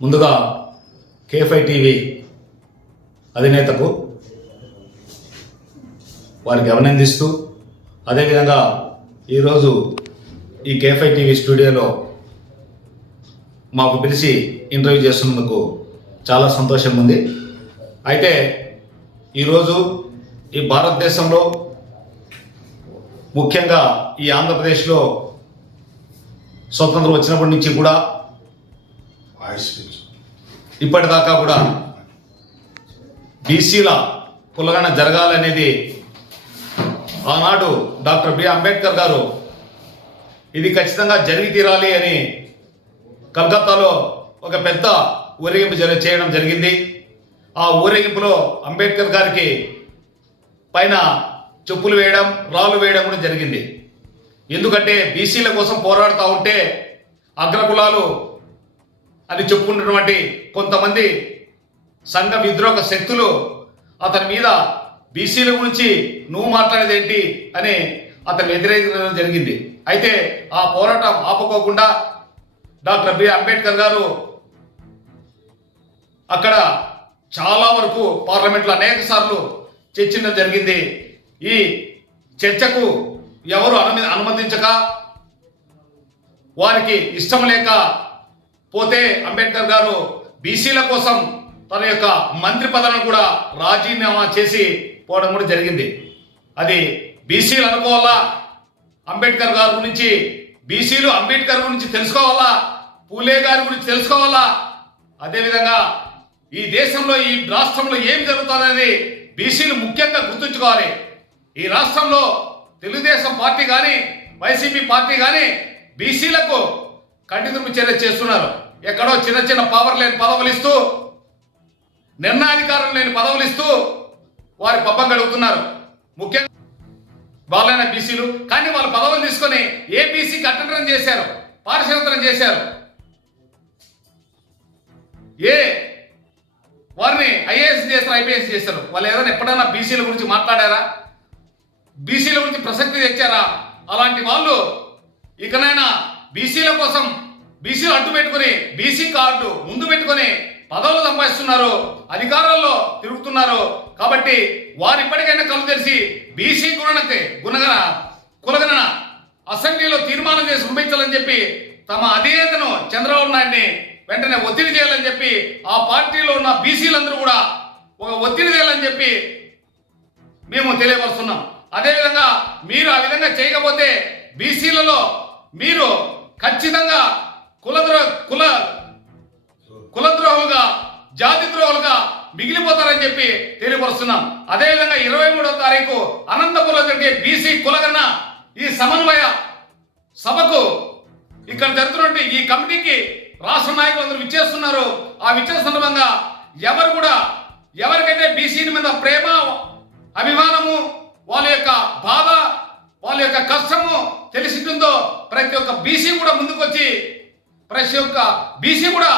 ముందుగా కేఫై టీవీ అధినేతకు వారికి అభినందిస్తూ అదేవిధంగా ఈరోజు ఈ కేఫై టీవీ స్టూడియోలో మాకు పిలిచి ఇంటర్వ్యూ చేస్తున్నందుకు చాలా సంతోషం ఉంది. అయితే ఈరోజు ఈ భారతదేశంలో ముఖ్యంగా ఈ ఆంధ్రప్రదేశ్లో స్వతంత్రం వచ్చినప్పటి నుంచి కూడా వాయిస్ పెంచు. ఇప్పటిదాకా కూడా బీసీల కులగణ జరగాలనేది ఆనాడు డాక్టర్ బి అంబేద్కర్ గారు ఇది ఖచ్చితంగా జరిగి తీరాలి అని కలకత్తాలో ఒక పెద్ద ఊరేగింపు జరి చేయడం జరిగింది ఆ ఊరేగింపులో అంబేద్కర్ గారికి పైన చెప్పులు వేయడం రాళ్ళు వేయడం కూడా జరిగింది ఎందుకంటే బీసీల కోసం పోరాడుతూ ఉంటే అగ్రకులాలు అని చెప్పుకుంటున్నటువంటి కొంతమంది సంఘ విద్రోహ శక్తులు అతని మీద బీసీల గురించి నువ్వు మాట్లాడేది ఏంటి అని అతను వ్యతిరేకించడం జరిగింది. అయితే ఆ పోరాటం ఆపుకోకుండా డాక్టర్ బి. అంబేద్కర్ గారు అక్కడ చాలా వరకు పార్లమెంట్లో అనేక సార్లు చర్చించడం జరిగింది. ఈ చర్చకు ఎవరు అనుమతి అనుమతించక వారికి ఇష్టం లేక పోతే అంబేద్కర్ గారు బీసీల కోసం తన యొక్క మంత్రి పదవిని కూడా రాజీనామా చేసి పోవడం కూడా జరిగింది. అది బీసీలు అనుకోవాలా? అంబేద్కర్ గారి గురించి బీసీలు అంబేద్కర్ గురించి తెలుసుకోవాలా? పూలే గారి గురించి తెలుసుకోవాలా? అదేవిధంగా ఈ దేశంలో ఈ రాష్ట్రంలో ఏం జరుగుతుందనేది బీసీలు ముఖ్యంగా గుర్తుంచుకోవాలి. ఈ రాష్ట్రంలో తెలుగుదేశం పార్టీ కానీ వైసీపీ పార్టీ కానీ బీసీలకు కంటిదురుపు చర్య చేస్తున్నారు. ఎక్కడో చిన్న చిన్న పవర్ లేని పదవులు ఇస్తూ నిర్ణయాధికారం లేని పదవులు ఇస్తూ వారి పబ్బం గడుగుతున్నారు ముఖ్యంగా వాళ్ళైన బీసీలు కానీ వాళ్ళు పదవులు తీసుకొని ఏపీసీ కట్టడం చేశారు పారిశ్రామికం చేశారు. ఏ వారిని ఐఏఎస్ చేస్తారు ఐపీఎస్ చేస్తారు వాళ్ళు ఏదైనా ఎప్పుడైనా బీసీల గురించి మాట్లాడారా? బీసీల గురించి ప్రసక్తి తెచ్చారా? అలాంటి వాళ్ళు ఇకనైనా బీసీల కోసం బీసీలు అడ్డు పెట్టుకుని బీసీ కార్డు ముందు పెట్టుకొని పదవులు సంపాదిస్తున్నారు అధికారంలో తిరుగుతున్నారు. కాబట్టి వారు ఇప్పటికైనా కళ్ళు తెరిచి బీసీ గుణనకి గుణగణ కులగణన అసెంబ్లీలో తీర్మానం చేసి పంపించాలని చెప్పి తమ అధినేతను చంద్రబాబు నాయుడిని వెంటనే ఒత్తిడి చేయాలని చెప్పి ఆ పార్టీలో ఉన్న బీసీలందరూ కూడా ఒక ఒత్తిడి చేయాలని చెప్పి మేము తెలియపరుస్తున్నాం. అదేవిధంగా మీరు ఆ విధంగా చేయకపోతే బీసీలలో మీరు ఖచ్చితంగా కులద్రో కుల కులద్రోహులుగా జాతి ద్రోహులుగా మిగిలిపోతారని చెప్పి తెలియపరుస్తున్నాం. అదేవిధంగా ఇరవై మూడవ తారీఖు అనంతపురంలో జరిగే బీసీ కులగన్న ఈ సమన్వయ సభకు ఇక్కడ జరుగుతున్నటువంటి ఈ కమిటీకి రాష్ట్ర నాయకులు అందరూ విచ్చేస్తున్నారు. ఆ విచ్చేసిన సందర్భంగా ఎవరు కూడా ఎవరికైతే బీసీల మీద ప్రేమ అభిమానము వాళ్ళ యొక్క బాధ వాళ్ళ యొక్క కష్టము తెలిసింటుందో ప్రతి ఒక్క బీసీ కూడా ముందుకొచ్చి ప్రతి ఒక్క బీసీ కూడా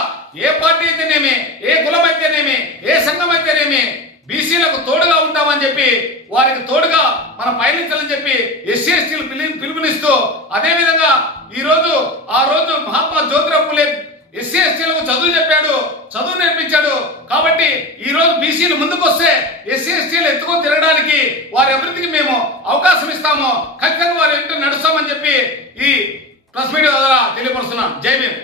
ఏ పార్టీ అయితేనేమి ఏ కులం అయితేనేమి ఏ సంఘం అయితేనేమి బీసీలకు తోడుగా ఉంటామని చెప్పి వారికి తోడుగా మనం పయనించాలని చెప్పి ఎస్సీ ఎస్టీలు పిలు పిలుపునిస్తూ అదేవిధంగా ఈరోజు ఆ రోజు మహాత్మా జ్యోతిరావు ఫులే ఎస్సీ ఎస్టీలకు చదువు చెప్పాడు చదువు నేర్పించాడు. కాబట్టి ఈ రోజు బీసీలు ముందుకొస్తే ఎస్సీ ఎస్టీలు ఎత్తుకొని తిరగడానికి వారి అభివృద్ధికి మేము అవకాశం ఇస్తాము. ఖచ్చితంగా వారి వెంట నడుస్తామని చెప్పి ప్రెస్ మీడియా ద్వారా తెలియపరుస్తున్నాం జై భీమ్.